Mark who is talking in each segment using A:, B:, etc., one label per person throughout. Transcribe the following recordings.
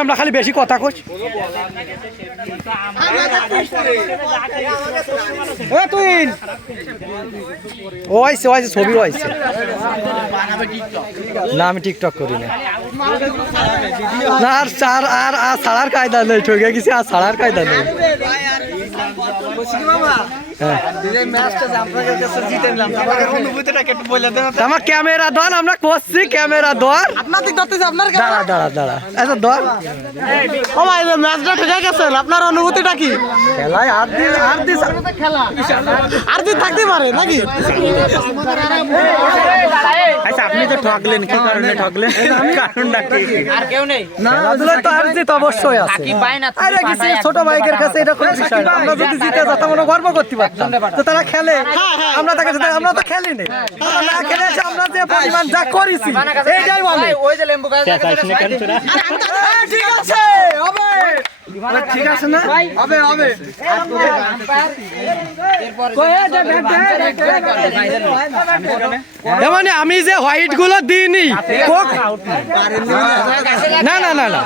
A: আমরা খালি বেশি কথা কইস এ তুই ও আইছে ও আইছে ছবি ও আইছে। না, আমি টিকটক করি না। না আর চার আর আর ছাড়ার কায়দা নেই ঠকে গেছি আর ছাড়ার কায়দা নেই। হ্যাঁ।
B: এই ম্যাচটা যে আপনাদের কাছে জিতে নিলাম আপনাদের অনুভূতিটাকে একটু বলে দেন তো।
A: আমার ক্যামেরা ধর আমরা করছি ক্যামেরা ধর।
B: আপনার দিক ধরতেছে আপনার
A: দাঁড়া দাঁড়া দাঁড়া। আচ্ছা ধর।
B: ও ভাই ম্যাচটা ঠেকে গেছেন আপনার অনুভূতিটা কি?
A: খেলায় আর দিন আর দিন
B: আর দিন থাকতে পারে নাকি?
A: আচ্ছা আপনি তো ঠকলেন কি কারণে ঠকলেন কারণটা কি?
C: আর কেউ নেই।
A: খেলাধুলায় তো আর জিত অবশ্যই আছে।
C: কি পায় না,
A: আরে কিছু ছোট ভাইয়ের কাছে এটা কোনো বিষয় না। আমরা যদি জিতে যেতাম আমরা গর্ব করতে পারতাম। তো তারা খেলে। আমরা তাকে সাথে আমরা তো খেলি না। আমরা না খেলে আমরা যে পরিমাণ যা করেছি এইটাই বলে।
C: ওই যে লেম্বু গাছ
A: হ্যাঁ, ঠিক আছে হবে আরে ঠিক আছে না? হবে হবে। মানে আমি যে হোয়াইটগুলো দিইনি না না না না।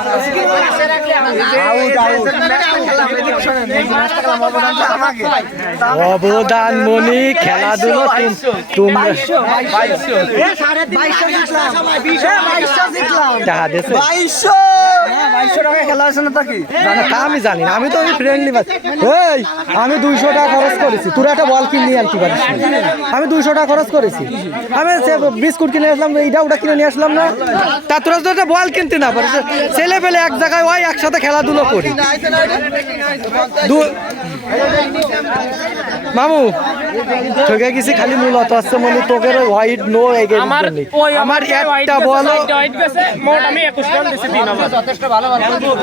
A: অবদান মনি খেলাধুলো তুম- তোমরা না, তা আমি জানি না। আমি তো আমি ফ্রেন্ডলি এই আমি দুইশো টাকা খরচ করেছি। তোর একটা বল কিনে নিয়ে আনতে পারিস আমি দুইশো টাকা খরচ করেছি। আমি সে বিস্কুট কিনে আসলাম এইটা ওটা কিনে নিয়ে আসলাম না। তা তোরা তো একটা বল কিনতে না পারিস ছেলে পেলে এক জায়গায় ওই একসাথে খেলাধুলো করি। মামু ঠকে গেছি খালি মূলত আসছে মনে তোকে হোয়াইট নো
D: আমার
A: আমার একটা বল
D: হোয়াইট গেছে মোট আমি একুশ রান দিছি তিন ওভার
C: যথেষ্ট ভালো ভালো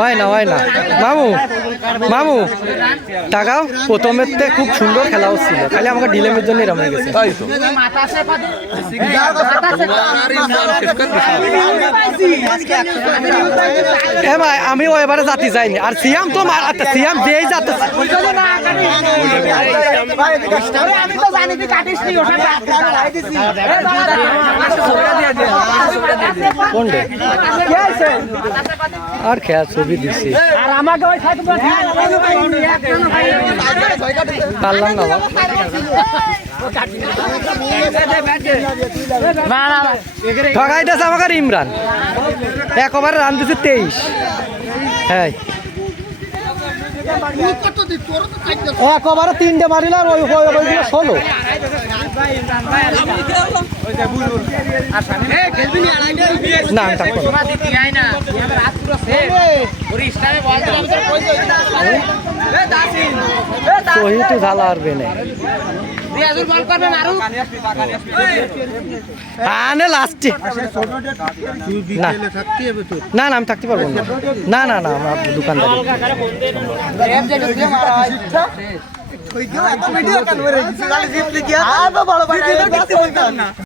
A: হয় না। হয় না। মামু মামু টাকাও প্রথমের খুব সুন্দর খেলা হচ্ছিল। খালি আমাকে ডিলেমের জন্য এরম হয়ে গেছে। এ ভাই আমি ও এবারে জাতি যাইনি। আর সিয়াম তো সিয়াম যেই যাতে আর খেয়া ছবি দিছি।
D: আর আমাকে ওই
A: পারলাম না বাবা। ঠগাইতেছে আমাকে ইমরান। এক ওভারে রান দিছে তেইশ। হ্যাঁ এক ওভারে তিনটে মারিল আর ওই- ওইগুলো ষোলো। না আমি থাকব না।
C: না। তো কই
A: সহি তো ঝালা আর বেনে
C: রিয়াজুল বল করবে মারু।
A: আনে লাস্টে। না। না না আমি থাকতে পারব না। না না না আমার দোকানদার।
B: ভিডিও কেন রে জিতলে কি আর বড় ভাই